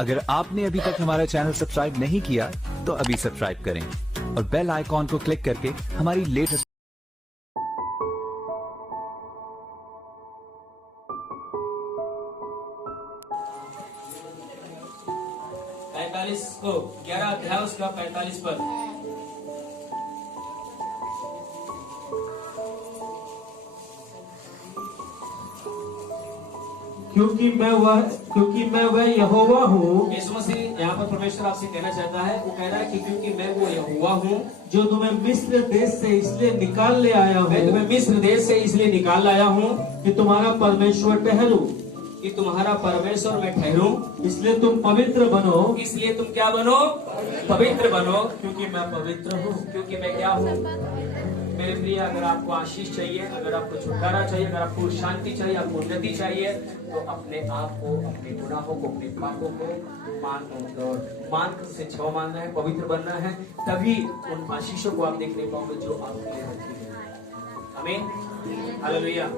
अगर आपने अभी तक हमारा चैनल सब्सक्राइब नहीं किया तो अभी सब्सक्राइब करें और बेल आइकॉन को क्लिक करके हमारी लेटेस्ट 45 को 11 अध्याय उसका 45 पद। क्योंकि मैं वह यहोवा हूँ। यीशु मसीह यहाँ पर परमेश्वर आपसे कहना चाहता है, वो कह रहा है कि क्योंकि मैं वो यहोवा हूँ जो तुम्हें मिस्र देश से इसलिए निकाल ले आया हूँ। मैं तुम्हें मिस्र देश से इसलिए निकाल लाया हूँ कि तुम्हारा परमेश्वर ठहरूं। कि तुम्हारा परमेश्वर मैं ठहरूं। इसलिए तुम पवित्र बनो। इसलिए तुम क्या बनो? पवित्र बनो। क्योंकि मैं पवित्र हूँ। क्योंकि मैं क्या हूँ? मेरे प्रिय, अगर आपको आशीष चाहिए, अगर आपको छुटकारा चाहिए, अगर आपको शांति चाहिए, आपको उन्नति चाहिए, तो अपने आप को, अपने गुनाहों को, अपने पापों को मान कर उसे क्षमा मांगना है, पवित्र बनना है। तभी उन आशीषों को आप देखने पाओगे जो आपके लिए रखी है। आमीन, हालेलुया।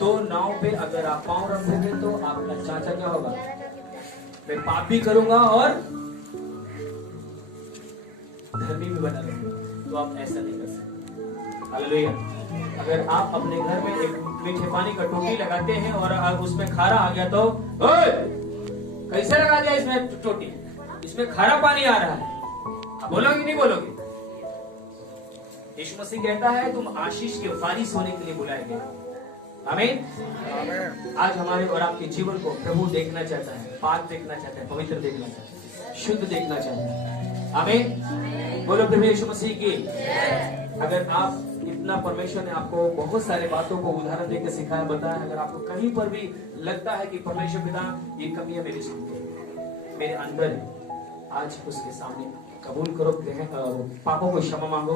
तो नाव पे अगर आप पांव रखोगे तो आपका चाचा क्या होगा? मैं पाप भी करूंगा और धर्मी भी बना रहूंगा। तो आप ऐसा नहीं कर सकते। हालेलुया। अगर आप अपने घर में एक मीठे पानी का टोटी लगाते हैं और उसमें खारा आ गया तो कैसे लगा दिया इसमें टोटी? इसमें खारा पानी आ रहा है, आप बोलोगे नहीं बोलोगे? यीशु मसीह कहता है तुम आशीष के वारिस होने के लिए बुलाए गए। आमीन। आज हमारे और आपके जीवन को प्रभु देखना चाहता है, पाक देखना चाहता है, पवित्र देखना चाहता है, शुद्ध देखना चाहता है। आमीन। बोलो प्रभु यीशु मसीह की। अगर आप इतना, परमेश्वर ने आपको बहुत सारे बातों को उदाहरण देकर सिखाया, बताया, अगर आपको कहीं पर भी लगता है कि परमेश्वर पिता ये कमियां मेरी सुनते मेरे अंदर है, आज उसके सामने कबूल करो, पापों को क्षमा मांगो।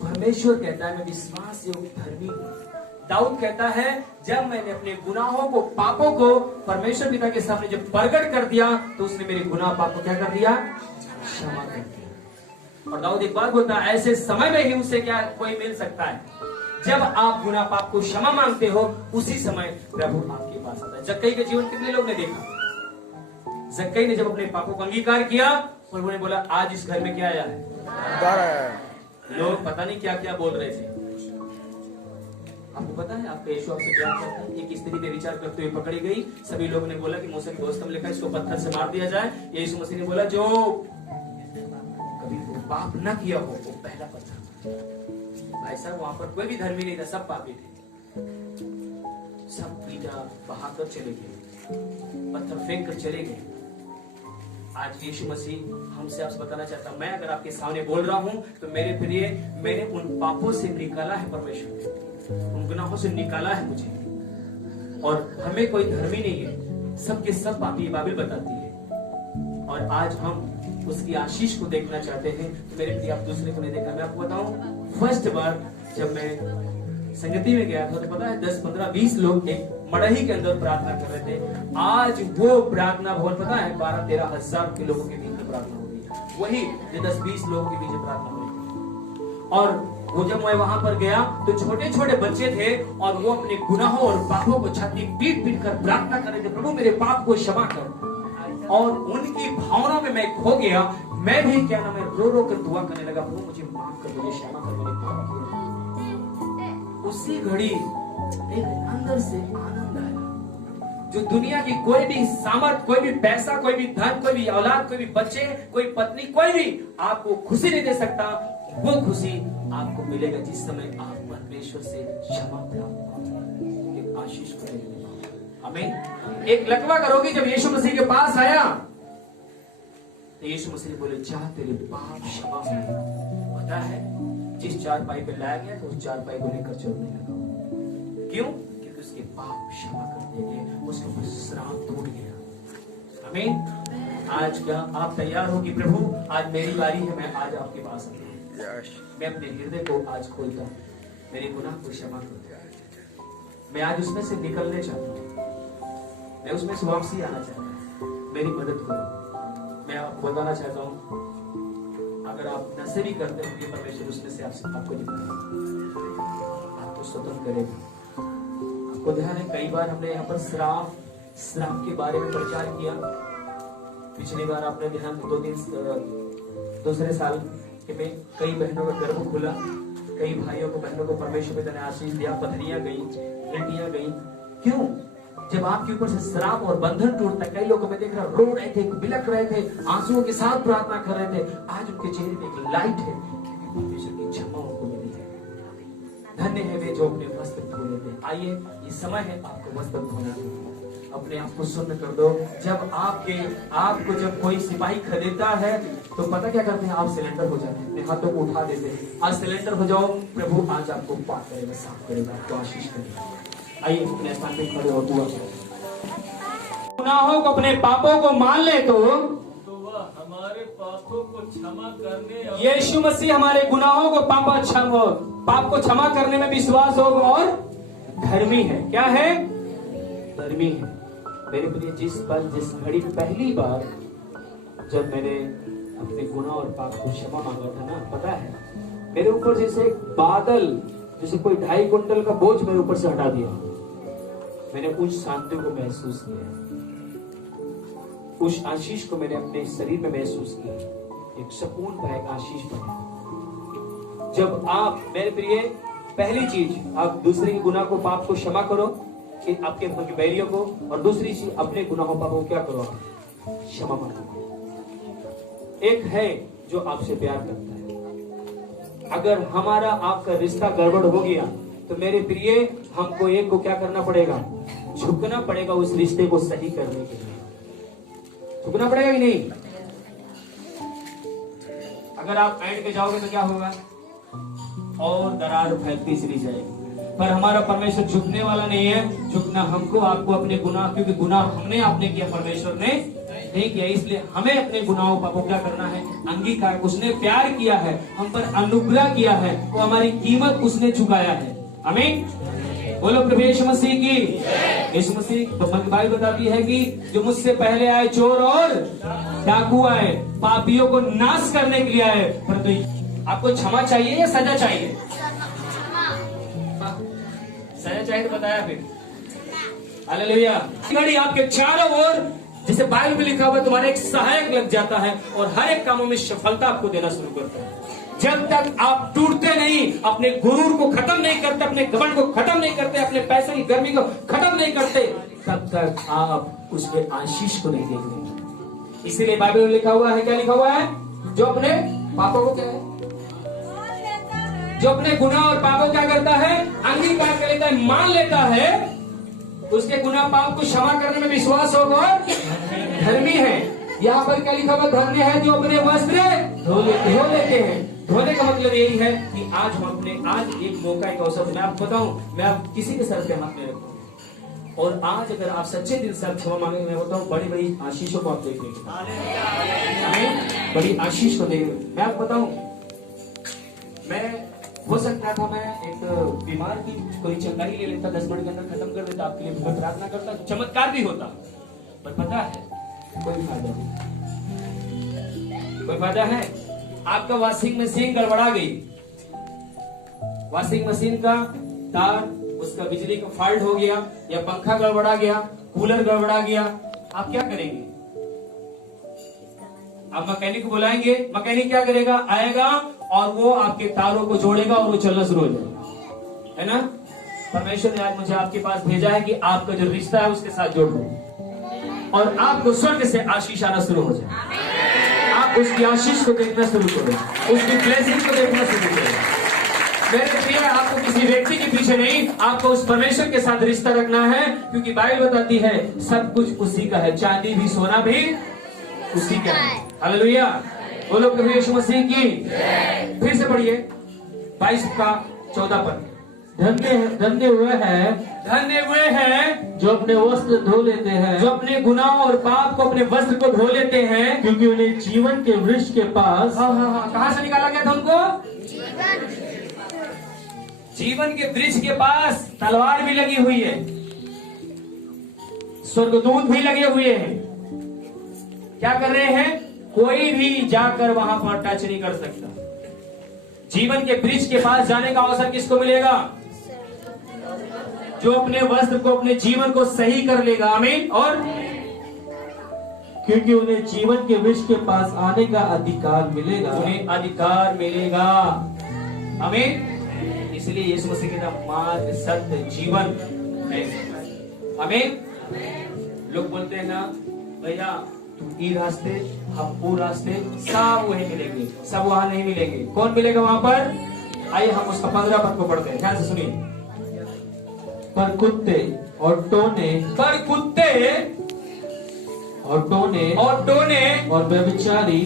परमेश्वर कहता है मैं विश्वास योग्य धर्मी हूँ। दाऊद कहता है जब मैंने अपने गुनाहों को, पापों को परमेश्वर पिता के सामने जब प्रकट कर दिया तो उसने मेरे गुनाह पाप को क्या कर दिया? क्षमा कर दिया। और दाऊद एक बात बोलता है, ऐसे समय में ही उसे क्या कोई मिल सकता है? जब आप गुनाह पाप को क्षमा मांगते हो, उसी समय प्रभु आपके पास आता है। जक्कई के जीवन कितने लोग ने देखा? जक्कई ने जब अपने पापों को अंगीकार किया, प्रभु ने बोला आज इस घर में क्या आया है? लोग पता नहीं क्या क्या बोल रहे थे। आपको पता है, आपका यीशु आपसे प्यार करता है। एक स्त्री पे विचार करते हुए पकड़ी गई, सभी लोगों ने बोला कि मूसा की व्यवस्था में लिखा है इसको पत्थर से मार दिया जाए। यीशु मसीह ने बोला जो कभी पाप न किया हो वो पहला पत्थर। भाई साहब, वहां पर कोई भी धर्मी नहीं था, सब पापी थे। सब पीटा बहाकर चले गए, पत्थर फेंक कर चले गए। आज यीशु मसीह हमसे आपसे बताना चाहता, मैं अगर आपके सामने बोल रहा हूं तो मेरे प्रिय, मैंने उन पापों से निकाला है, परमेश्वर उन गुनाहों से निकाला है मुझे। और हमें कोई धर्मी नहीं है, सबके सब पापी, बाइबल बताती है। और आज हम उसकी आशीष को देखना चाहते हैं। तो मेरे प्रिय, आप दूसरे को नहीं देखना। मैं आपको बताऊं, फर्स्ट बार जब मैं संगति में गया था तो पता है 10, 15, 20 लोग एक मड़ही के अंदर प्रार्थना कर रहे थे। आज वो प्रार्थना भवन पता है 12, 13 हजार के लोगों के बीच में प्रार्थना होगी। वही जो 10, 20 लोगों के बीच में प्रार्थना हुई। और वो जब मैं वहां पर गया तो छोटे छोटे बच्चे थे और वो अपने गुनाहों और पापों को छाती पीट पीट कर प्रार्थना कर रहे थे, प्रभु मेरे पाप को क्षमा कर। और उनकी भावनाओं में मैं खो गया। मैं भी क्या नाम है रो रो कर दुआ करने लगा, प्रभु मुझे माफ कर, मुझे क्षमा कर, मेरे पाप किए। उसी घड़ी एक अंदर से आनंद आया जो दुनिया की कोई भी सामर्थ, कोई भी पैसा, कोई भी धन, कोई भी औलाद, कोई भी बच्चे, कोई पत्नी, कोई भी आपको खुशी नहीं दे सकता। वो खुशी आपको मिलेगा जिस समय आप परमेश्वर से क्षमा प्राप्त करोगे, आशीष करोगे। हमें एक लकवा करोगे। जब यीशु मसीह के पास आया तो यीशु मसीह बोले जा तेरे पाप क्षमा हुए। पता है जिस चारपाई पे लाया गया तो उस चारपाई को लेकर चलने लगा। क्यों? क्योंकि उसके पाप क्षमा कर दिए गए, उसके ऊपर श्राप टूट गया। आमीन। आज क्या आप तैयार हो कि प्रभु आज मेरी बारी है, मैं आज आपके पास आता हूँ। मैं अपने हृदय को आज खोलता हूँ, मेरे गुनाह को क्षमा कर। मैं आज उसमें से निकलने चाहता हूँ, मैं उसमें से वापसी आना चाहता हूँ, मेरी मदद करो। मैं आपको बताना चाहता हूँ, अगर आप नशे भी करते होंगे, परमेश्वर उसमें से आपको निकालेगा, आपको स्वतंत्र करेगा। आपको ध्यान है कई बार हमने यहाँ पर श्राप के बारे में प्रचार किया। पिछली बार आपने ध्यान दूसरे साल के में कई बहनों का गर्भ खुला, कई भाइयों को बहनों को परमेश्वर पिता ने आशीष दिया, पथरियां गई, गिल्टियां गई। क्यों? जब आपके ऊपर से श्राप और बंधन टूटता है। कई लोगों में देख रहा, रो रहे थे, बिलक रहे थे, आंसुओं के साथ प्रार्थना कर रहे थे, आज उनके चेहरे में एक लाइट है, परमेश्वर की क्षमा उनको मिली है। धन्य है वे जो अपने वस्त्र धो लेते हैं। आइए, ये समय है आपको वस्त्र धोने का। अपने आप को शून्य कर दो। जब आपको जब कोई सिपाही खदेड़ता है तो पता क्या करते हैं? आप सिलेंडर हो जाते हैं, अपने हाथों को उठा देते हैं। आज सिलेंडर हो जाओ, प्रभु आज आपको पाक करेगा, साफ करेगा, आपको आशीष करेगा। आइए अपने स्थान पे खड़े हो। दुआ गुनाहों को, अपने पापों को मान ले तो वह हमारे पापों को क्षमा करने यीशु मसीह हमारे गुनाहों को पाप को क्षमा करने में विश्वास होगा और धर्मी है। क्या है? धर्मी है। मेरे प्रिय, जिस घड़ी पहली बार जब मैंने अपने गुनाह और पाप को क्षमा मांगा था ना, पता है मेरे ऊपर जैसे एक बादल, जैसे कोई 2.5 कुंटल का बोझ मेरे ऊपर से हटा दिया। मैंने उस शांति को महसूस किया, उस आशीष को मैंने अपने शरीर में महसूस किया। एक सुकून का एक आशीष पाया। जब आप, मेरे प्रिय, पहली चीज आप दूसरे के गुनाह को, पाप को क्षमा करो कि आपके बैरियों को, और दूसरी चीज अपने गुनाहों पापों को क्या करो? क्षमा मांगो। एक है जो आपसे प्यार करता है। अगर हमारा आपका रिश्ता गड़बड़ हो गया तो मेरे प्रिय, हमको एक को क्या करना पड़ेगा? झुकना पड़ेगा उस रिश्ते को सही करने के लिए। झुकना पड़ेगा कि नहीं? अगर आप एंड पे जाओगे तो क्या होगा? और दरार फैलती चली जाएगी। पर हमारा परमेश्वर झुकने वाला नहीं है। झुकना हमको, आपको अपने गुनाह, क्योंकि गुनाह हमने आपने किया, परमेश्वर ने नहीं किया, इसलिए हमें अपने गुनाहों पापों क्या करना है? अंगीकार। उसने प्यार किया है, हम पर अनुग्रह किया है, वो हमारी कीमत उसने चुकाया है। आमीन। बोलो प्रभु यीशु मसीह की। यीशु मसीह, बाइबल बताती है कि जो मुझसे पहले आए चोर और डाकू आए, पापियों को नाश करने के लिए आए। परंतु आपको क्षमा चाहिए या सजा चाहिए? सजा चाहिए तो बताया फिर। हालेलुया। घड़ी आपके चारों ओर, जैसे बाइबल में लिखा हुआ है, तुम्हारा एक सहायक लग जाता है और हर एक कामों में सफलता आपको देना शुरू करता है। जब तक आप टूटते नहीं, अपने गुरूर को खत्म नहीं करते, अपने घमंड को खत्म नहीं करते, अपने पैसे की गर्मी को खत्म नहीं करते, तब तक आप उसके आशीष को नहीं देखेंगे। इसीलिए बाइबल में लिखा हुआ है, क्या लिखा हुआ है? जो अपने पापों को क्या है? जो अपने गुनाह और पापों क्या करता है? अंगीकार कर लेता है, मान लेता है, उसके गुनाह पाप को क्षमा करने में विश्वास होगा और धर्मी है। यहाँ पर क्या लिखा हुआ? धन्य है जो अपने वस्त्र धो लेते हैं। धोने का मतलब यही है कि आज एक मौका, एक अवसर, मैं आपको बताऊं, मैं आप किसी के सर पे हाथ में रखूं, और आज अगर आप सच्चे दिल से क्षमा मांगेंगे, मैं बताऊं, बड़ी बड़ी आशीषों को आप देखेंगे, बड़ी आशीष को देखेंगे। मैं आपको बताऊं, मैं हो सकता था मैं एक बीमार की कोई चंगाई ले लेता, 10 मिनट के अंदर खत्म कर देता, आपके लिए प्रार्थना करता, चमत्कार भी होता, पर पता है कोई फायदा नहीं। कोई फायदा है? आपका वॉशिंग मशीन गड़बड़ा गई, वॉशिंग मशीन का तार, उसका बिजली का फॉल्ट हो गया, या पंखा गड़बड़ा गया, कूलर गड़बड़ा गया, आप क्या करेंगे? आप मैकेनिक को बुलाएंगे, मैकेनिक क्या करेगा? आएगा और वो आपके तारों को जोड़ेगा और वो चलना शुरू हो जाएगा, है ना? परमेश्वर ने आज मुझे आपके पास भेजा है कि आपका जो रिश्ता है उसके साथ जोड़ दो और आपको स्वर्ग से आशीष आना शुरू हो जाए। आप उसकी आशीष को देखना शुरू करो, उसकी ब्लेसिंग को देखना शुरू करो। मेरे प्रिय, आपको किसी व्यक्ति के पीछे नहीं, आपको उस परमेश्वर के साथ रिश्ता रखना है, क्योंकि बाइबल बताती है सब कुछ उसी का है, चांदी भी सोना भी उसी का है। हालेलुया। बोलो प्रभु यीशु मसीह की। फिर से पढ़िए 22 का 14 पर। धन्य हुए हैं जो अपने वस्त्र धो लेते हैं, जो अपने गुनाह और पाप को, अपने वस्त्र को धो लेते हैं, क्योंकि उन्हें जीवन के वृक्ष के पास, कहां से निकाला गया था उनको? जीवन के वृक्ष के पास तलवार भी लगी हुई है, स्वर्गदूत भी लगे हुए हैं। क्या कर रहे हैं? कोई भी जाकर वहां पर टच नहीं कर सकता। जीवन के वृक्ष के पास जाने का अवसर किसको मिलेगा? जो अपने वस्त्र को, अपने जीवन को सही कर लेगा। आमीन। और क्योंकि उन्हें जीवन के वृक्ष के पास आने का अधिकार मिलेगा। उन्हें अधिकार मिलेगा। आमीन। इसलिए यीशु मसीह का मार्ग सत्य जीवन है। आमीन। लोग बोलते हैं ना भैया ये रास्ते हम वो रास्ते सब वही मिलेंगे, सब वहां नहीं मिलेंगे। कौन मिलेगा वहां पर? आइए हम उसका 15 पद को पढ़ते हैं, ध्यान से सुनिए। पर कुत्ते और टोने पर कुत्ते और टोने और व्यभिचारी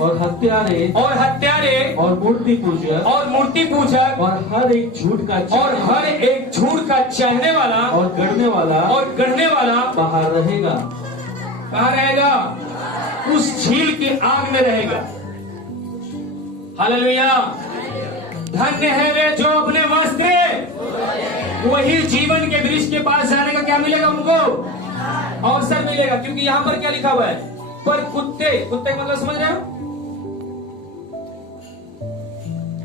और हत्यारे और मूर्ति पूजक और हर एक झूठ का चाहने वाला और गढ़ने वाला बाहर रहेगा। कहाँ रहेगा? उस झील की आग में रहेगा। हालेलुया। धन्य है वे जो अपने वस्त्र, वही जीवन के वृक्ष के पास जाने का क्या मिलेगा उनको? अवसर मिलेगा। क्योंकि यहाँ पर क्या लिखा हुआ है? पर कुत्ते का मतलब समझ रहे हो?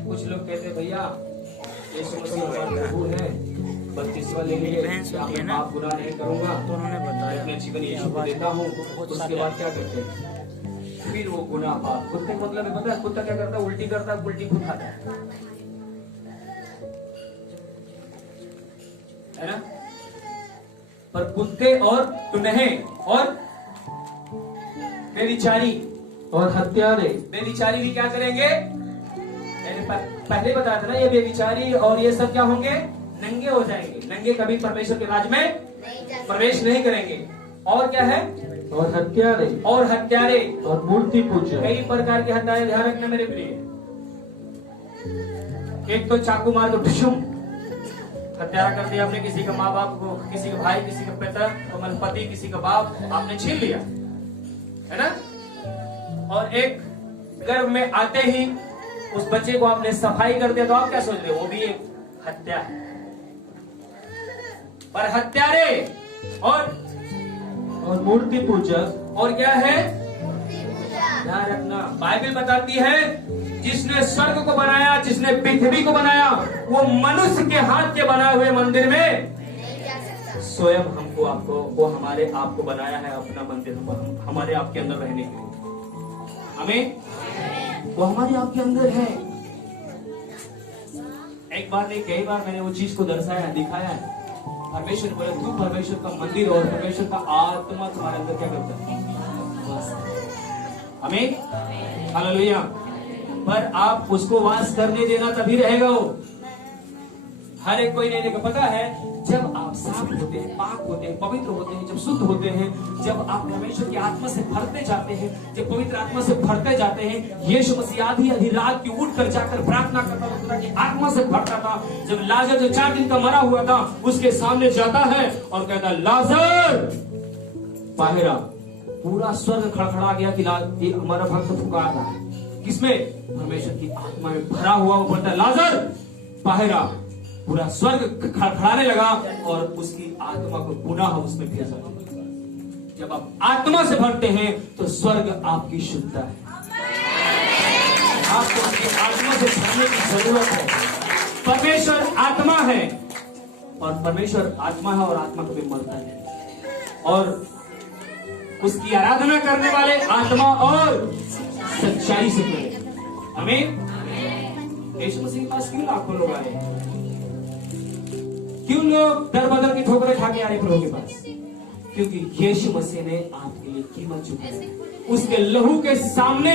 कुछ लोग कहते हैं भैया यीशु मसीह हमारा प्रभु है, बपतिस्मा ले लिए, मैं पाप गुनाह नहीं करूंगा, तो उन्होंने बताया अपना जीवन यीशु को देता हूँ। उसके बाद क्या करते हैं? फिर वो गुनाह पाप। कुत्ते का मतलब है पता है? कुत्ता क्या करता है? उल्टी करता है, उल्टी खुद खाता है ना? पर कुत्ते और टुनहे और व्यभिचारी और हत्यारे, व्यभिचारी भी क्या करेंगे? मैंने पहले बताया था ना, ये व्यभिचारी और ये सब क्या होंगे? नंगे हो जाएंगे। नंगे कभी परमेश्वर के राज में प्रवेश नहीं करेंगे। और क्या है? और हत्यारे और मूर्ति पूजक। कई प्रकार के हत्यारे, ध्यान रखना मेरे प्रिय। एक तो चाकू मार दो, ठुशुम हत्या कर दिया आपने, किसी का माँ बाप को, किसी का भाई, किसी का पिता, पति, किसी का बाप आपने छीन लिया, है ना? और एक गर्भ में आते ही उस बच्चे को आपने सफाई कर दिया, तो आप क्या सोच रहे हो? वो भी एक हत्या है। पर हत्यारे और मूर्ति पूजक और क्या है? ध्यान रखना, बाइबल बताती है जिसने स्वर्ग को बनाया, जिसने पृथ्वी को बनाया, वो मनुष्य के हाथ के बनाए हुए मंदिर में स्वयं हमको आपको वो हमारे आप को बनाया है अपना मंदिर, हमारे आपके अंदर रहने के लिए। हमें वो हमारे आपके अंदर है। एक बार नहीं कई बार मैंने वो चीज को दर्शाया, दिखाया है। परमेश्वर बोले तू परमेश्वर का मंदिर और परमेश्वर का आत्मा तुम्हारे अंदर क्या करता है? आमीन, हालेलुया। पर आप उसको वास करने देना तभी रहेगा वो। हर एक कोई नहीं देगा। पता है जब आप साफ होते हैं, पाक होते हैं, पवित्र होते हैं, जब शुद्ध होते हैं, जब आप परमेश्वर की आत्मा से भरते जाते हैं, जब पवित्र आत्मा से भरते जाते हैं, यीशु मसीह आधी रात की उठ कर जाकर प्रार्थना करता था, आत्मा से भरता था। जब लाजर जो 4 दिन का मरा हुआ था उसके सामने जाता है और कहता लाजर बाहर आ। पूरा स्वर्ग खड़खड़ा गया कि हमारा भक्त पुकार रहा है। किसमें? परमेश्वर की आत्मा में भरा हुआ। वो बोलता लाजर बाहर आ। पूरा स्वर्ग खड़खड़ाने लगा और उसकी आत्मा को पुनः उसमें भेजा। जब आप आत्मा से भरते हैं तो स्वर्ग आपकी शुद्धता है। आपको अपनी आत्मा से भरने की जरूरत है। परमेश्वर आत्मा है और परमेश्वर आत्मा है और आत्मा कभी मरता है। और उसकी आराधना करने वाले आत्मा और सच्चाई से करें। आमीन। यीशु मसीह के पास क्यों लाखों लोग आए? क्यों लोग दर बदर की ठोकरें खा के आ रहे प्रभु के पास? क्योंकि यीशु मसीह ने आपके लिए कीमत चुकाई। उसके लहू के सामने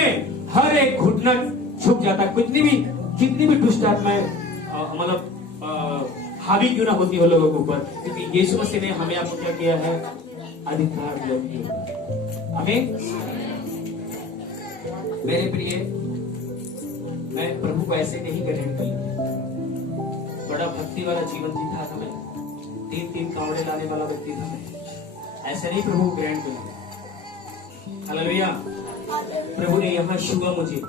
हर एक घुटना झुक जाता है। कितनी भी दुष्ट आत्माएं मतलब हावी क्यों ना होती हो लोगों के ऊपर, क्योंकि यीशु मसीह ने हमें आपको क्या किया है? अधिकार दिया। आमीन। मेरे प्रिय, मैं प्रभु को ऐसे नहीं ग्रहण कर लिया। बड़ा भक्ति वाला जीवन जीता था मैं, 3 कावड़े लाने वाला व्यक्ति था मैं। ऐसे नहीं प्रभु ग्रहण कर लिया। हालेलुया। प्रभु ने यहाँ छुआ मुझे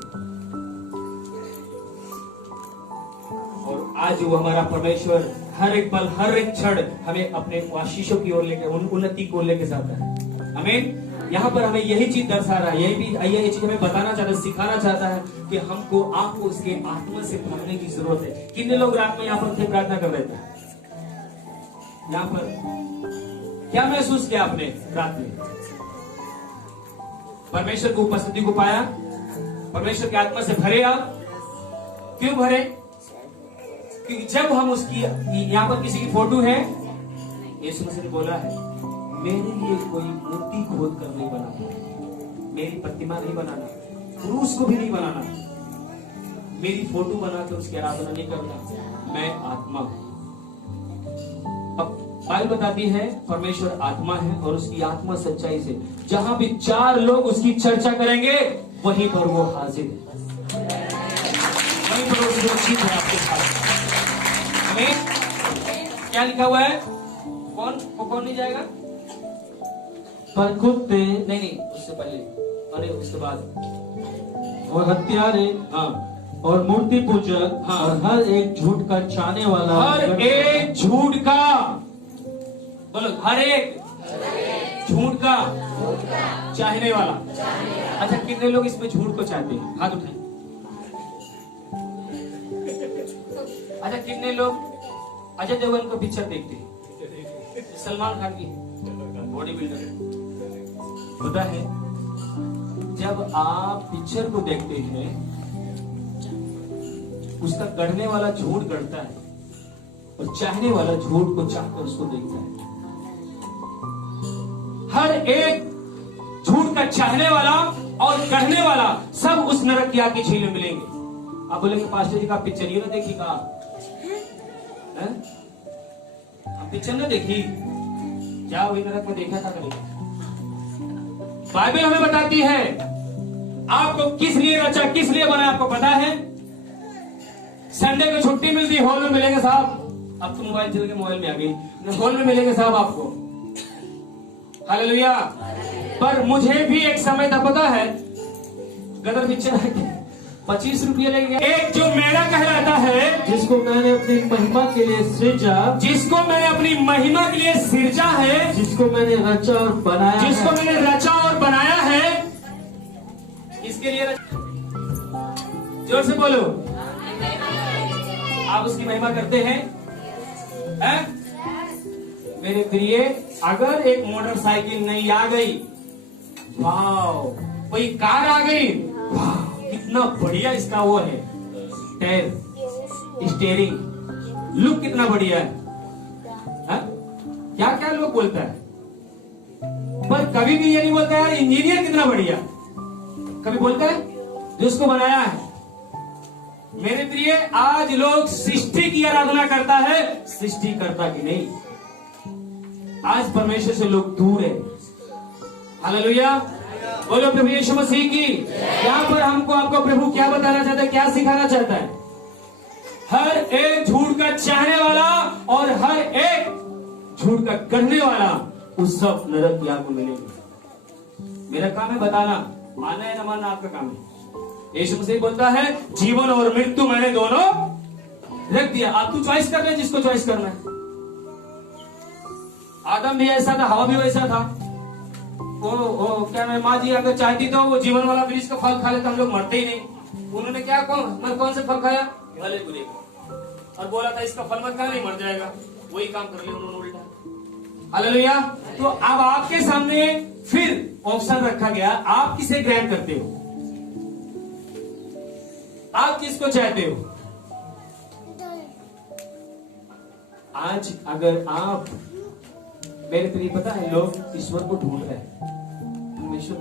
और आज वो हमारा परमेश्वर हर एक पल हर एक क्षण हमें अपने आशीषों की ओर लेकर, उन्नति को लेकर जाता है। आमीन। यहाँ पर हमें यही चीज दर्शा रहा है, यही चीज हमें बताना चाहता है, सिखाना चाहता है कि हमको आपको उसके आत्मा से भरने की जरूरत है। कितने लोग रात में यहाँ पर थे, प्रार्थना कर रहे थे? यहाँ पर क्या महसूस किया आपने रात में? परमेश्वर की उपस्थिति को पाया, परमेश्वर की आत्मा से भरे। आप क्यों भरे? क्योंकि जब हम उसकी, यहाँ पर किसी की फोटो है, यीशु मसीह ने बोला है मेरे लिए कोई मूर्ति खोद कर नहीं बनाना, मेरी प्रतिमा नहीं बनाना, क्रूस को भी नहीं बनाना, मेरी फोटो बनाकर उसकी आराधना नहीं करना, मैं आत्मा हूं। अब बाइबल बताती है परमेश्वर आत्मा है और उसकी आत्मा सच्चाई से, जहां भी 4 लोग उसकी चर्चा करेंगे वहीं पर वो हाजिर है, वहीं पर वो सुरक्षित है आपके साथ। हमें क्या लिखा हुआ है? कौन नहीं जाएगा? पर कुत्ते नहीं, उससे पहले, अरे उसके बाद, और हत्यारे हाँ, और मूर्ति पूजक, हाँ, और हर एक झूठ का चाहने वाला, हर एक झूठ का, बोलो हर एक झूठ का चाहने वाला। अच्छा, कितने लोग इसमें झूठ को चाहते हैं? हाथ उठाएं। अच्छा, कितने लोग अजय देवगन को पिक्चर देखते हैं? सलमान खान की बॉडी बिल्डर होता है। जब आप पिक्चर को देखते हैं, उसका गढ़ने वाला झूठ गढ़ता है और चाहने वाला झूठ को चाहकर उसको देखता है। हर एक झूठ का चाहने वाला और गढ़ने वाला सब उस नरक की आग की झील में मिलेंगे। आप बोलेंगे पास्टर जी का पिक्चर ये ना देखी का, पिक्चर ना देखी क्या, वही नरक में देखा था करेगा। बाइबल हमें बताती है आपको किस लिए रचा, किस लिए बनाया, आपको पता है? संडे को छुट्टी मिलती, हॉल में मिलेंगे साहब। अब तो मोबाइल चल के मोबाइल में आ गई, हॉल में मिलेंगे साहब आपको। हालेलुया। पर मुझे भी एक समय था, पता है, गदर पिक्चर 25 रुपये लेंगे। एक जो मेरा कहलाता है, जिसको मैंने अपनी महिमा के लिए सृजा, जिसको मैंने अपनी महिमा के लिए सिरजा है, जिसको मैंने रचा और बनाया, जिसको है, मैंने रचा और बनाया है, इसके लिए जोर से बोलो, आप उसकी महिमा करते हैं? मेरे प्रिय, अगर एक मोटरसाइकिल नई आ गई, वाह, कोई कार आ गई, वाह, कितना बढ़िया इसका वो है, टायर, स्टीयरिंग, लुक कितना बढ़िया है, क्या क्या लोग बोलता है, पर कभी भी ये नहीं बोलता यार इंजीनियर कितना बढ़िया, कभी बोलता है जिसको बनाया है। मेरे प्रिय, आज लोग सृष्टि की आराधना करता है, सृष्टिकर्ता की नहीं। आज परमेश्वर से लोग दूर है। हालेलुया, बोलो प्रभु यीशु मसीह की। यहाँ पर हमको आपको प्रभु क्या बताना चाहता है, क्या सिखाना चाहता है? हर एक झूठ का चाहने वाला और हर एक झूठ का करने वाला, उस सब नरक की आग में मिलेंगे। मेरा काम है बताना, मानना है ना मानना आपका काम है। यीशु मसीह बोलता है जीवन और मृत्यु मैंने दोनों रख दिया, आप तू चॉइस कर ले जिसको चॉइस करना है। आदम भी ऐसा था, हवा भी वैसा था। वो क्या मैं माँ जी अगर चाहती तो वो जीवन वाला वृक्ष का फल खा लेता, हम लोग मरते ही नहीं। उन्होंने क्या कौन से फल खाया? भले बुरे का, और बोला था इसका फल मत खा, नहीं मर जाएगा। वही काम कर लिया उन्होंने उल्टा। हालेलुया। तो अब आपके सामने फिर ऑप्शन रखा गया, आप किसे ग्रहण करते हो? आप किसको चाहते हो? आज अगर आप, मेरे प्रिय, पता है लोग ईश्वर को ढूंढ रहे हैं, परमेश्वर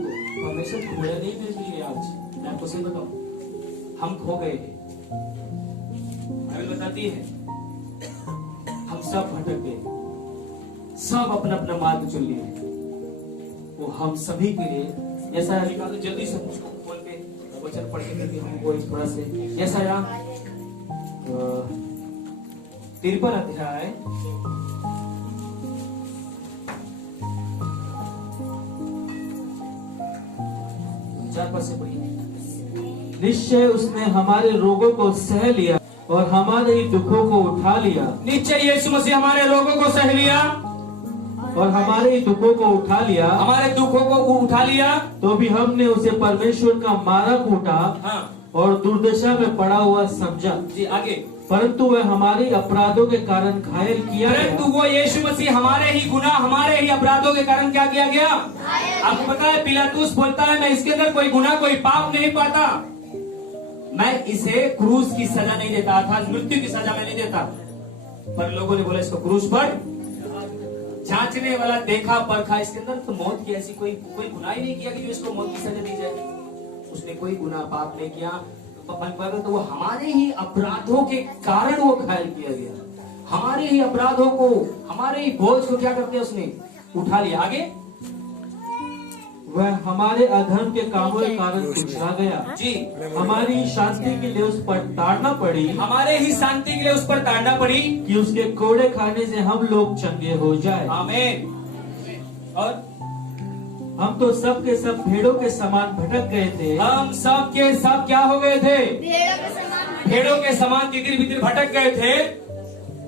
ढूंढे नहीं मेरे लिए। आज मैं आपको सही बताऊं, हम खो गए थे। बाइबल बताती है हम सब भटक गए, सब अपना अपना मार्ग चुन लिए। वो हम सभी के लिए ऐसा लिखा, तो जल्दी से मुझको खोल के वचन पढ़ के करके हमको थोड़ा से ऐसा 53 अध्याय 4 पद से पढ़िए। निश्चय उसने हमारे रोगों को सह लिया और हमारे दुखों को उठा लिया। निश्चय यीशु मसीह हमारे रोगों को सह लिया और हमारे दुखों को उठा लिया, हमारे दुखों को उठा लिया। तो भी हमने उसे परमेश्वर का मारा कूटा हाँ, और दुर्दशा में पड़ा हुआ समझा। जी आगे। परंतु वह हमारे अपराधों के कारण घायल किया परंतु गया। वो यीशु मसीह हमारे ही गुनाह, हमारे ही अपराधों के कारण क्या किया गया? आपको पता है पिलातुस बोलता है मैं इसके अंदर कोई गुनाह, कोई पाप नहीं पाता, मैं इसे क्रूस की सजा नहीं देता था, मृत्यु की सजा मैं नहीं देता। पर लोगों ने बोला इसको क्रूस पर जांचने वाला देखा परखा, इसके अंदर तो मौत की ऐसी कोई गुनाह ही नहीं किया कि जो इसको मौत की सजा दी जाए। उसने कोई गुनाह पाप नहीं किया, तो वो हमारे ही अपराधों के कारण वो घायल किया गया। हमारे ही अपराधों को, हमारे ही बोझ को क्या करते हैं उसने उठा लिया। आगे वह हमारे अधर्म के कामों के कारण कुचला गया जी, हमारी शांति के लिए उस पर ताड़ना पड़ी, हमारे ही शांति के लिए उस पर ताड़ना पड़ी कि उसके कोड़े खाने से हम लोग चंगे हो जाए। आमीन। और हम तो सब के सब भेड़ों के समान भटक गए थे, हम सब के सब क्या हो गए थे? भेड़ों के समान तितिर बितिर भटक गए थे।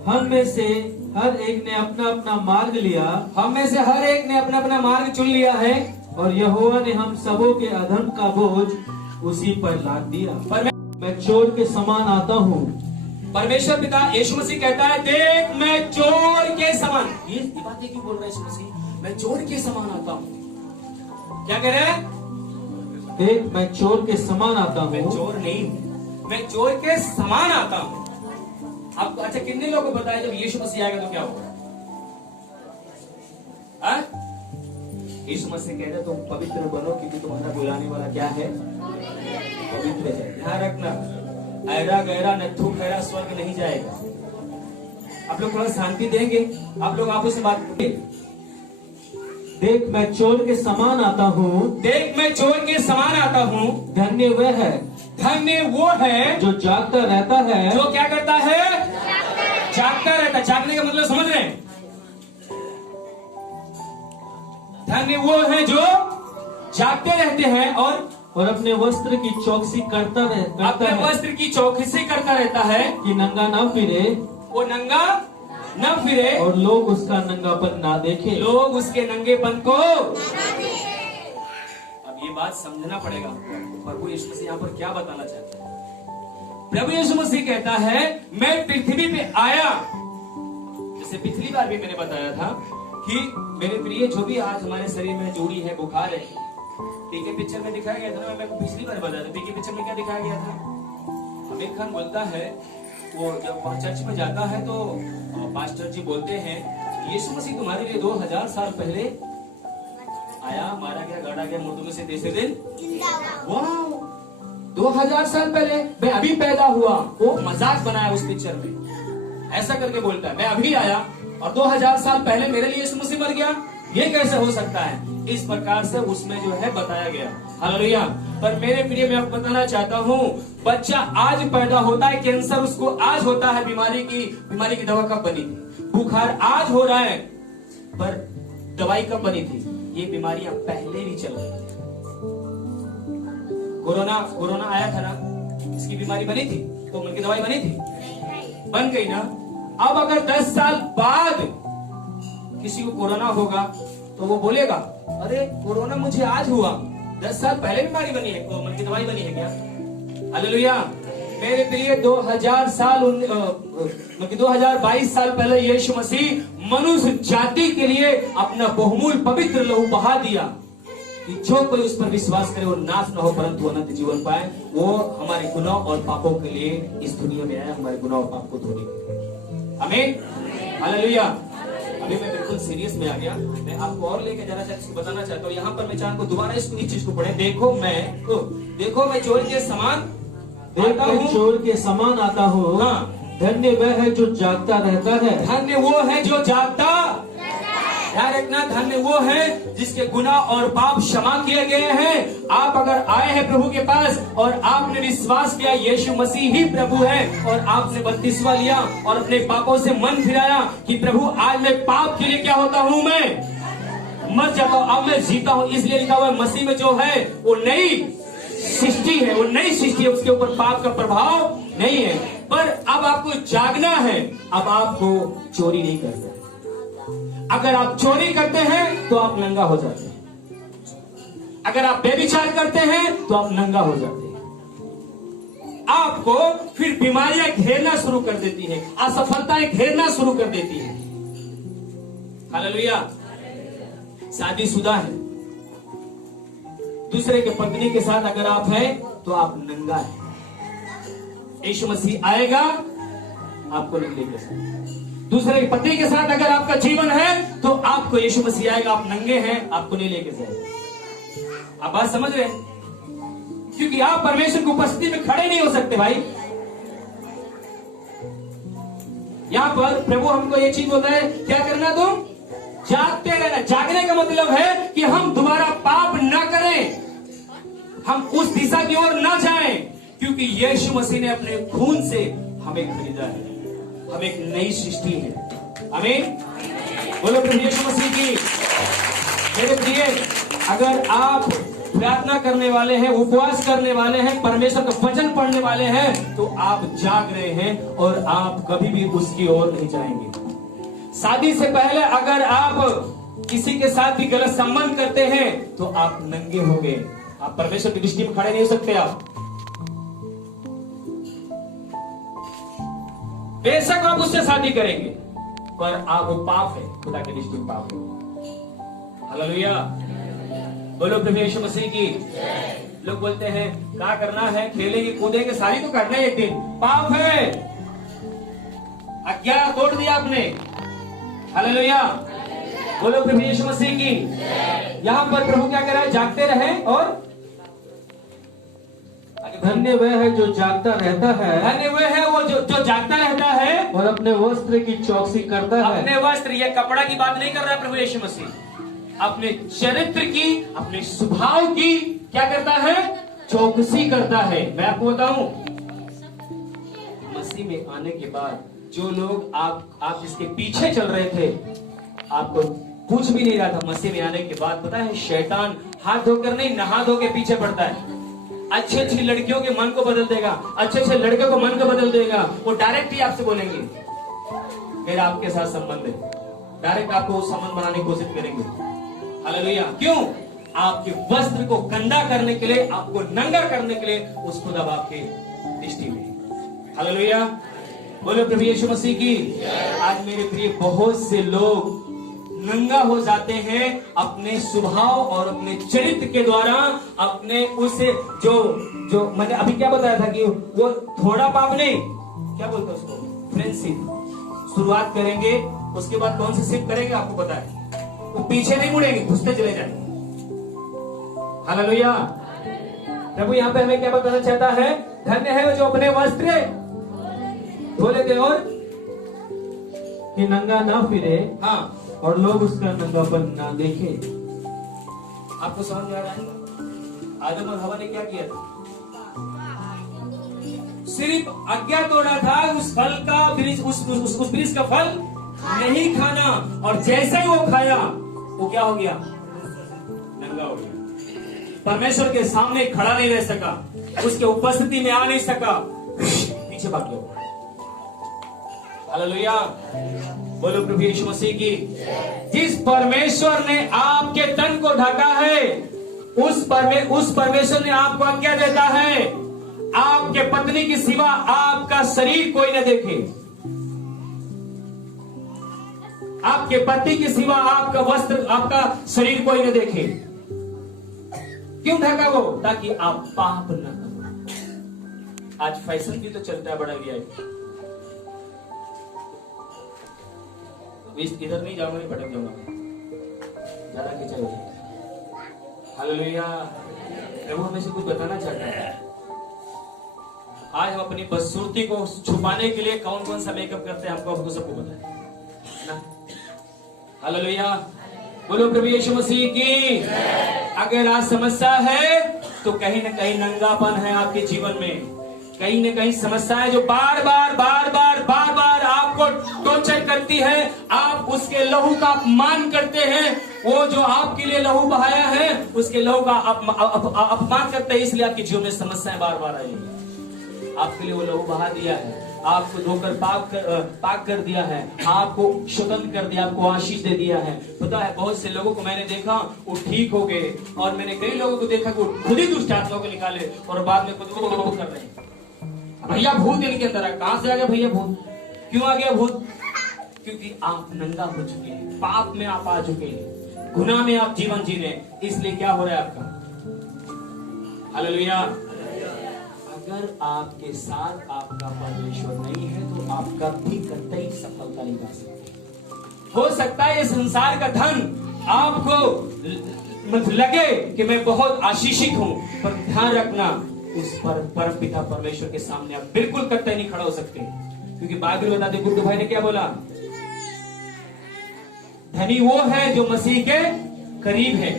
हम में से हर एक ने अपना अपना मार्ग लिया, हम में से हर एक ने अपना अपना मार्ग चुन लिया है, और यहोवा ने हम सबों के अधर्म का बोझ उसी पर लाद दिया। मैं चोर के समान आता हूँ। परमेश्वर पिता यीशु मसीह कहता है देख मैं चोर के समान, ये बातें क्यों बोल रहा है यीशु मसीह? मैं चोर के समान आता हूँ। क्या कह रहे हैं? देख मैं चोर के समान आता मैं हूँ। चोर नहीं हूँ, मैं चोर के समान आता हूँ। आपको अच्छा कितने लोगों को बताया जब यीशु मसीह आएगा तो क्या होगा? यीशु मसीह कहता है तुम पवित्र बनो क्योंकि तुम्हारा बुलाने वाला क्या है? पवित्र है। ध्यान रखना, ऐरा गहरा नट्ठू खैरा स्वर्ग नहीं जाएगा। आप लोग थोड़ा शांति देंगे? आप लोग आपस में बात करेंगे। देख मैं चोर के समान आता हूँ। देख मैं चोर के समान आता हूँ। धन्य वह है, धन्य वो है जो जागता रहता है, जो क्या करता है? जागता रहता। जागने का मतलब समझ रहे हैं? धन्य वो है जो जागते रहते हैं और अपने वस्त्र की चौकसी करता अपने है, वस्त्र की चौकसी करता रहता है कि नंगा ना फिरे, वो नंगा न फिरे और लोग उसका नंगापन ना देखे। लोग उसके नंगेपन को। अब ये बात समझना पड़ेगा प्रभु यीशु मसीह यहाँ पर क्या बताना चाहता है। प्रभु यीशु मसीह कहता है मैं पृथ्वी पे आया, जैसे पिछली बार भी मैंने बताया था कि मेरे प्रिय जो भी आज हमारे शरीर में जोड़ी है, बुखार है, पीके पिक्चर में दिखाया गया था ना, मैं पिछली बार बताया था। पीके पिक्चर में क्या दिखाया गया था? आमिर खान बोलता है वो जब चर्च में जाता है तो पास्टर जी बोलते हैं यीशु मसीह तुम्हारे लिए 2000 साल पहले आया, मारा गया, गाड़ा गया, मुर्दों में से तीसरे दिन। वाह, 2000 साल पहले मैं अभी पैदा हुआ। वो मजाक बनाया उस पिक्चर में, ऐसा करके बोलता है मैं अभी आया और 2000 साल पहले मेरे लिए यीशु मसीह मर गया। ये कैसे हो सकता है? इस प्रकार से उसमें जो है बताया गया। हालेलुया। पर मेरे प्रिय मैं आपको बताना चाहता हूँ, बच्चा आज पैदा होता है, कैंसर उसको आज होता है, बीमारी की दवा कब बनी थी? बुखार आज हो रहा है, पर दवाई कब बनी थी? ये बीमारियां पहले भी चल रही थी। कोरोना आया था ना, इसकी बीमारी बनी थी तो उनकी दवाई बनी थी, बन गई ना। अब अगर 10 साल बाद किसी को कोरोना होगा तो वो बोलेगा अरे कोरोना मुझे आज हुआ, 10 साल पहले बीमारी बनी है, कोरोना की दवाई बनी है क्या? हालेलुया। मेरे प्रिय 2022 साल पहले यीशु मसीह मनुष्य जाति के लिए अपना बहुमूल्य पवित्र लहू बहा दिया कि जो कोई उस पर विश्वास करे वो नाश न हो परंतु अनंत जीवन पाए। वो हमारे गुनाह और पापों के लिए इस दुनिया में आया, हमारे गुनाह और पाप को धोने के लिए। आमीन, हालेलुया। अभी मैं बिल्कुल सीरियस में आ गया, मैं आपको और लेके जाना चाहता हूँ, बताना चाहता हूँ। यहाँ पर मैं चाहूँ दोबारा इस चीज को पढ़े। देखो मैं चोर के समान आता हूँ। चोर के समान आता हूँ। हाँ। धन्य वह है जो जागता रहता है। धन्य वो है जो जागता। यार इतना धन्य वो है जिसके गुनाह और पाप क्षमा किए गए हैं। आप अगर आए हैं प्रभु के पास और आपने विश्वास किया यीशु मसीह ही प्रभु है और आपने बपतिस्मा लिया और अपने पापों से मन फिराया कि प्रभु आज मैं पाप के लिए क्या होता हूँ, मैं मर जाता हूँ, अब मैं जीता हूँ। इसलिए लिखा हुआ मसीह में जो है वो नई सृष्टि है, वो नई सृष्टि है, उसके ऊपर पाप का प्रभाव नहीं है। पर अब आपको जागना है, अब आपको चोरी नहीं करना। अगर आप चोरी करते हैं तो आप नंगा हो जाते हैं, अगर आप बेविचार करते हैं तो आप नंगा हो जाते हैं। आप आपको फिर बीमारियां घेरना शुरू कर देती हैं, असफलताएं घेरना शुरू कर देती हैं। हालेलुया। शादीशुदा है, दूसरे के पत्नी के साथ अगर आप हैं तो आप नंगा है। यीशु मसीह आएगा आपको नंगे के साथ। दूसरे के पति के साथ अगर आपका जीवन है तो आपको यीशु मसीह आएगा, आप नंगे हैं, आपको नहीं लेके जाएगा। आप बात समझ रहे हैं? क्योंकि आप परमेश्वर की उपस्थिति में खड़े नहीं हो सकते भाई। यहां पर प्रभु हमको ये चीज बोलता है, क्या करना तुम? जागते रहना। जागने का मतलब है कि हम दोबारा पाप ना करें, हम उस दिशा की ओर ना जाएं, क्योंकि यीशु मसीह ने अपने खून से हमें खरीदा है, हम एक नई सृष्टि है। आमीन। बोलो प्रभु यीशु मसीह की। मेरे प्रिय, अगर आप प्रार्थना करने वाले हैं, उपवास करने वाले हैं, परमेश्वर का वचन पढ़ने वाले हैं, तो आप जाग रहे हैं और आप कभी भी उसकी ओर नहीं जाएंगे। शादी से पहले अगर आप किसी के साथ भी गलत संबंध करते हैं तो आप नंगे हो गए, आप परमेश्वर की दृष्टि में खड़े नहीं हो सकते। आप बेशक आप उससे शादी करेंगे, पर आप वो पाप है, खुदा की दृष्टि में पाप है। हालेलुया। बोलो प्रभु यीशु मसीह की। लोग बोलते हैं क्या करना है, खेलेंगे कूदेंगे, शादी तो करना है एक दिन। पाप है, आज्ञा तोड़ दिया आपने। हालेलुया। बोलो प्रभु यीशु मसीह की। यहाँ पर प्रभु क्या कह रहा है? जागते रहे और धन्य वह है जो जागता रहता है, धन्य वह है वो जो जागता रहता है और अपने वस्त्र की चौकसी करता है। अपने वस्त्र, ये कपड़ा की बात नहीं कर रहा है प्रभु यीशु मसीह, अपने चरित्र की, अपने स्वभाव की क्या करता है? चौकसी करता है। मैं आपको बताऊं, मसीह में आने के बाद जो लोग आप जिसके पीछे चल रहे थे, आपको कुछ भी नहीं रहा था, मसीह में आने के बाद पता है शैतान हाथ धोकर नहीं, नहा धो के पीछे पड़ता है। अच्छी अच्छी लड़कियों के मन को बदल देगा, अच्छे अच्छे लड़के को मन को बदल देगा। वो डायरेक्ट ही आपसे बोलेंगे मेरा आपके साथ संबंध है, डायरेक्ट आपको संबंध बनाने की कोशिश करेंगे। हालेलुया। क्यों? आपके वस्त्र को गंदा करने के लिए, आपको नंगा करने के लिए उस खुदा बाप की दृष्टि में। हालेलुया। बोलो प्रभु यीशु मसीह की। आज मेरे प्रिय, बहुत से लोग नंगा हो जाते हैं अपने स्वभाव और अपने चरित्र के द्वारा, अपने उस जो मैंने अभी क्या बताया था कि वो थोड़ा पाप नहीं, क्या बोलते हैं उसको, फ्रेंडशिप शुरुआत करेंगे, उसके बाद कौन सी शिप करेंगे आपको पता है, वो पीछे नहीं मुड़ेंगे, घुसते चले जाएंगे। हालेलुया। प्रभु यहाँ पे हमें क्या बताना चाहता है? धन्य है जो अपने वस्त्र धो लेते और कि नंगा ना फिरे, हाँ, और लोग उसका नंगापन ना देखे। आपको समझ में आ रहा है? आदम और हवा ने क्या किया था? सिर्फ आज्ञा तोड़ा था, उस फल का उस वृक्ष का फल नहीं खाना, और जैसे ही वो खाया वो क्या हो गया? नंगा हो गया। परमेश्वर के सामने खड़ा नहीं रह सका, उसके उपस्थिति में आ नहीं सका, पीछे भाग गया। हालेलुया। बोलो प्रभु यीशु मसीह की। जिस परमेश्वर ने आपके तन को ढका है, उस परमेश्वर ने आपको आज्ञा देता है, आपके पत्नी की सिवा आपका शरीर कोई न देखे, आपके पति की सिवा आपका वस्त्र, आपका शरीर कोई न देखे। क्यों ढका वो? ताकि आप पाप न करो। आज फैशन भी तो चलता है बड़ा वीआईपी। इधर नहीं जाऊंगा, नहीं भटक जाऊंगा, ज्यादा खींचा हो जाएगा। हालेलुया। प्रभु हमें से कुछ बताना चाहता है। आज हम अपनी बदसूरती को छुपाने के लिए कौन कौन सा मेकअप करते हैं, हमको सबको पता है ना। हालेलुया। बोलो प्रभु यीशु मसीह की। अगर आज समस्या है तो कहीं ना कहीं नंगापन है आपके जीवन में, कहीं ना कहीं समस्या है जो बार बार आपको टॉर्चर करती है। आप उसके लहू का अपमान करते हैं, वो जो आपके लिए लहू बहाया है उसके लहू का अपमान करते हैं, इसलिए आपके जीवन में समस्याएं बार बार आई। आपके लिए वो लहू बहा दिया है, आपको धोकर पाक कर दिया है, आपको स्वतंत्र कर दिया, आपको आशीष दे दिया है। पता है बहुत से लोगों को मैंने देखा वो ठीक हो गए, और मैंने कई लोगों को देखा कि वो खुद ही दुष्ट आत्माओं को निकाले और बाद में खुद को कर रहे हैं। भैया भूत इनके अंदर है। कहां से आ गया भैया भूत? क्यों आ गया भूत? क्योंकि आप नंगा हो चुके हैं, पाप में आप आ चुके हैं, गुनाह में आप जीवन जी रहे हैं, इसलिए क्या हो रहा है आपका? हालेलुया। अगर आपके साथ आपका परमेश्वर नहीं है तो आप कभी कतई सफलता नहीं पा सकते। हो सकता है ये संसार का धन आपको लगे कि मैं बहुत आशीषित हूं, पर ध्यान रखना उस परम पिता परमेश्वर के सामने आप बिल्कुल कतई नहीं खड़ा हो सकते, क्योंकि बाइबल बताते गुड्डू भाई ने क्या बोला? धनी वो है जो मसीह के करीब है।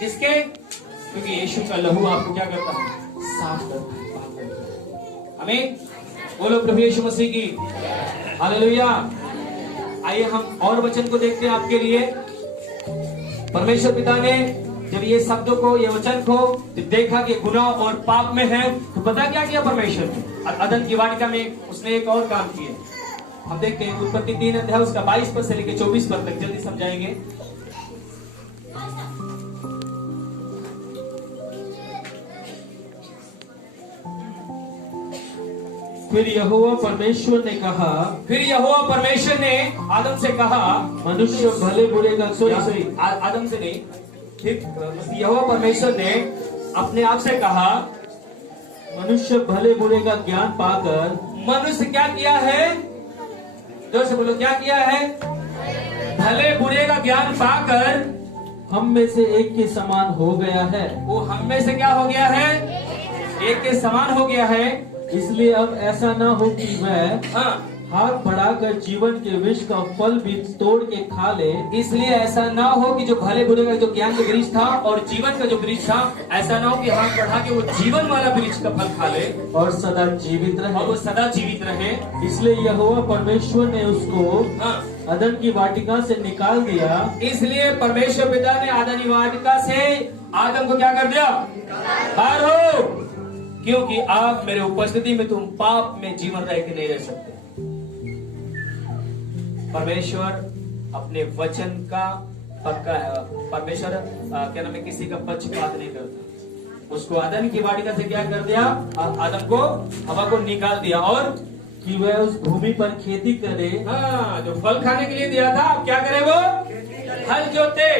किसके? क्योंकि यीशु का लहू आपको क्या करता है? साफ करता है, पाप करता है। आमीन। बोलो प्रभु यीशु मसीह की हालेलुया। आइए हम और वचन को देखते हैं आपके लिए। परमेश्वर पिता ने जब ये शब्दों को, ये वचन को देखा कि गुनाह और पाप में है, तो पता क्या किया परमेश्वर ने? अदन की वाटिका में उसने एक और काम किया। हम देखते हैं उत्पत्ति 3 अध्याय उसका 22 पद से लेकर 24 पद तक, जल्दी समझाएंगे। फिर यहोवा परमेश्वर ने कहा, फिर यहोवा परमेश्वर ने आदम से कहा, मनुष्य भले बुरे का सॉरी आदम से नहीं, फिर यहोवा परमेश्वर ने अपने आप से कहा, मनुष्य भले बुरे का ज्ञान पाकर, मनुष्य क्या किया है? जोर से बोलो, क्या किया है? भले बुरे का ज्ञान पाकर हम में से एक के समान हो गया है। वो हम में से क्या हो गया है? एक के समान हो गया है। इसलिए अब ऐसा न हो कि वह हाँ, हाथ बढ़ाकर जीवन के वृक्ष का फल भी तोड़ के खा ले। इसलिए ऐसा ना हो कि जो भले बुरे का जो ज्ञान का वृक्ष था और जीवन का जो वृक्ष था, ऐसा ना हो कि हाथ बढ़ा के वो जीवन वाला वृक्ष का फल खा ले और सदा जीवित रहे। और वो सदा जीवित रहे। इसलिए यहोवा परमेश्वर ने उसको हाँ, अदन की वाटिका से निकाल दिया। इसलिए परमेश्वर पिता ने आदम की वाटिका से आदम को क्या कर दिया? बाहर हो, क्योंकि आप मेरे उपस्थिति में तुम पाप में जीवन रह के नहीं रह सकते। परमेश्वर अपने वचन का पक्का है। परमेश्वर क्या नाम है, किसी का पक्षपात नहीं करता। उसको आदम की वाटिका से क्या कर दिया? आदम को, हवा को निकाल दिया और कि वह उस भूमि पर खेती करे। हाँ, जो फल खाने के लिए दिया था, अब क्या करे? वो हल जोते,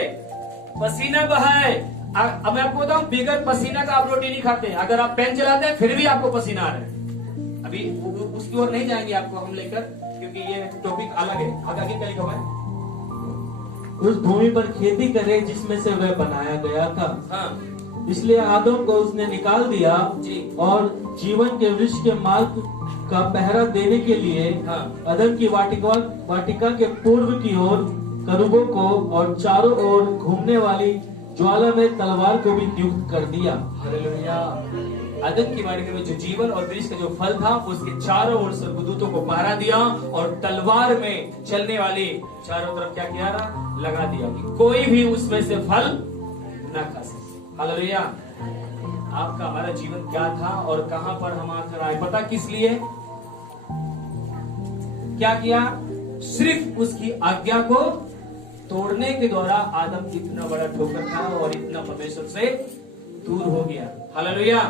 पसीना बहाए। अब मैं आपको बताऊं, बगैर पसीना का आप रोटी नहीं खाते। अगर आप पेन चलाते हैं फिर भी आपको पसीना आ रहा है। अभी उसकी ओर नहीं जाएंगे आपको हम लेकर, क्योंकि ये टॉपिक अलग है। आगे क्या लिखा हुआ है? उस भूमि पर खेती करे जिसमें से वह बनाया गया था। हाँ, इसलिए आदम को उसने निकाल दिया जी। और जीवन के वृक्ष के मार्ग का पहरा देने के लिए हाँ। अदन की वाटिका के पूर्व की ओर करूबों को और चारों ओर घूमने वाली ज्वाला में तलवार को भी नियुक्त कर दिया। हालेलुया। अदन की वाटिका में जो जीवन और वृक्ष का जो फल था, उसके चारों ओर स्वर्गदूतों को पहरा दिया और तलवार में चलने वाली चारों तरफ क्या किया? लगा दिया कि कोई भी उसमें से फल न खा सके। हालेलुया। आपका हमारा जीवन क्या था और कहां पर हम आकर आए? पता किस लिए? क्या किया? सिर्फ उसकी आज्ञा को तोड़ने के द्वारा आदम इतना बड़ा ठोकर खा और इतना परमेश्वर से दूर हो गया। हालेलुया।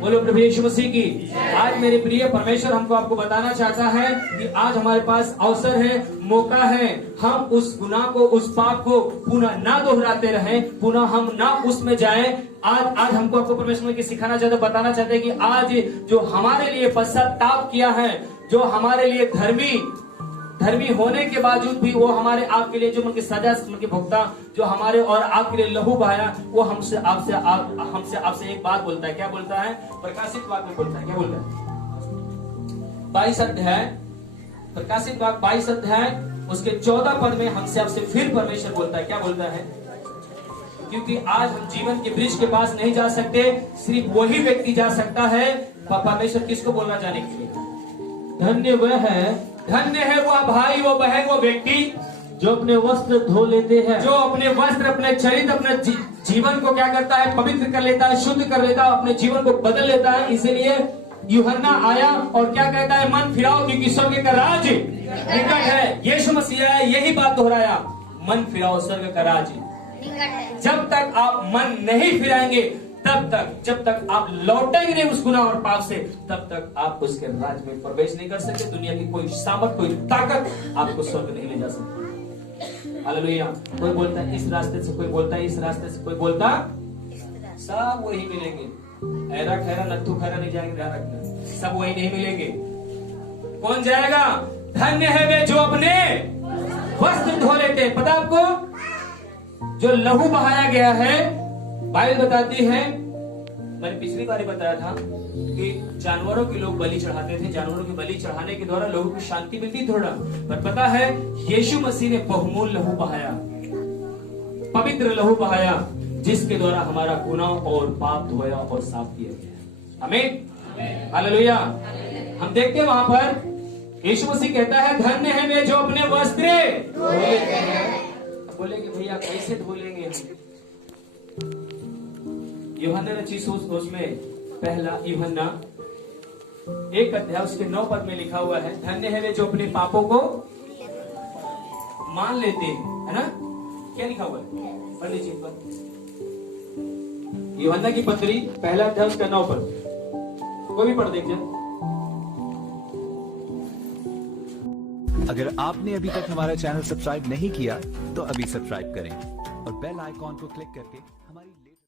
बोलो प्रभु यीशु मसीह की। आज मेरे प्रिय परमेश्वर हमको आपको बताना चाहता है कि आज हमारे पास अवसर है, मौका है, हम उस गुनाह को, उस पाप को पुनः ना दोहराते रहें, पुनः हम ना उसमें जाएं। आज हमको आपको परमेश्वर की सिखाना चाहते, बताना चाहते हैं कि आज जो हमारे लिए पश्चाताप किया है, जो हमारे लिए धर्मी होने के बावजूद भी वो हमारे आपके लिए जो उनकी सजा उनकी भुगता, जो हमारे और आपके लिए लहू बहाया, वो हमसे आपसे एक बात बोलता है। क्या बोलता है? प्रकाशित वाक्य में बोलता है। क्या बोलता है? 22 अध्याय, प्रकाशित वाक्य 22 अध्याय उसके 14 पद में हमसे आपसे फिर परमेश्वर बोलता है। क्या बोलता है? क्योंकि आज हम जीवन के वृक्ष के पास नहीं जा सकते, सिर्फ वही व्यक्ति जा सकता है। परमेश्वर किसको बोलना जाने के लिए? धन्य है वो भाई, वो बहन, वो व्यक्ति जो अपने वस्त्र धो लेते हैं, जो अपने वस्त्र, अपने चरित्र, अपने जीवन को क्या करता है? पवित्र कर लेता है, शुद्ध कर लेता है, अपने जीवन को बदल लेता है। इसीलिए यूहन्ना आया और क्या कहता है? मन फिराओ क्योंकि स्वर्ग का राज निकट है। यीशु मसीह आया, यही बात दोहराया, मन फिराओ, स्वर्ग का राज। जब तक आप मन नहीं फिराएंगे, तब तक, जब तक आप लौटेंगे नहीं उस गुनाह और पाप से, तब तक आप उसके राज में प्रवेश नहीं कर सकते। दुनिया की कोई सामर्थ, कोई ताकत आपको स्वर्ग नहीं ले जा सकती। हालेलुया। कोई बोलता है इस रास्ते से, कोई बोलता है इस रास्ते से, कोई बोलता सब वही मिलेंगे। ऐरा खैरा नत्थु खैरा नहीं जाएंगे, ध्यान रखना, सब वही नहीं मिलेंगे। कौन जाएगा? धन्य है वे जो अपने वस्त्र धो लेते। पता आपको, जो लहू बहाया गया है, बाइबल बताती है, मैंने पिछली बार बताया था कि जानवरों के लोग बलि चढ़ाते थे, जानवरों की बलि चढ़ाने के द्वारा लोगों को शांति मिलती थोड़ा, पर पता है यीशु मसीह ने बहुमूल्य लहू बहाया, पवित्र लहू बहाया, जिसके द्वारा हमारा गुनाह और पाप धोया और साफ किया गया। आमीन, हालेलुया। हम देखते हैं वहां पर यीशु मसीह कहता है धन्य है वे जो अपने वस्त्र धो लेते हैं। बोलेंगे भैया कैसे धो लेंगे हम? यूहन्ना रचित सुसमाचार में पहला यूहन्ना 1 उसके 9 पद में लिखा हुआ है, धन्य है वे जो अपने पापों को मान लेते हैं, है ना? क्या लिखा हुआ है? पढ़ लीजिए एक बार। यूहन्ना की पत्री पहला अध्याय उसका 9 पद, कोई भी पढ़ देखिए। अगर आपने अभी तक हमारा चैनल सब्सक्राइब नहीं किया तो अभी सब्सक्राइब करें और बेल आइकॉन को क्लिक करके